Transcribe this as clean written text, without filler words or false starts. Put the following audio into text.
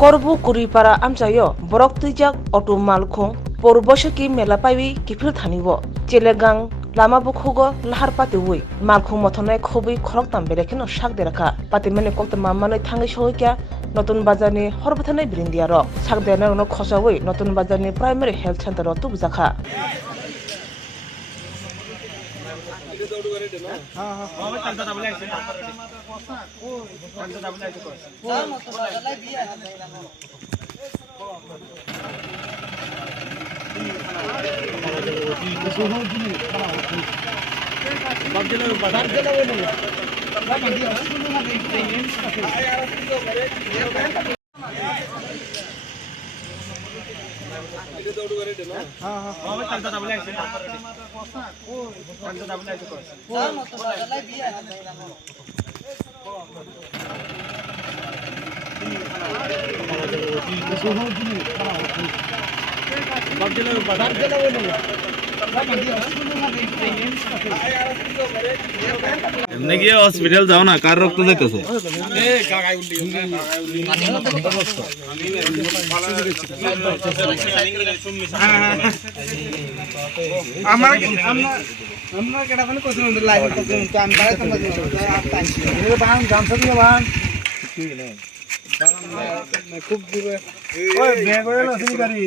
করবু কুড়িপাড়া আমচাইও বরক তুইজাক auto মালখং পৌরবসকি মেলা পাইবি কিফিল থানিব চেলেগাং লামা বুখুগো লাহার পাতি we মালখং মথনায় খবই খরক তাম বেলেখিনো শাক দেরাখা পাতি মেনে কক্ত মামানে থাঙ্গি সহইকা নতুন বাজারনি হরবথানাय বিরিন্দিয়া রক শাক দেরানো খসাউই নতুন বাজারনি প্রাইমারি হেলথ সেন্টার তুবজাখা এমনি গিয়ে হসপিটাল যাও না কার রক্ত দিতেছে আমরা কেটা কোন কোচিং লাইভ কোচিং কাম করে তোমরা বান গামছা দিয়ে বান খুব দূরে ওই বেগ হয়ে না গাড়ি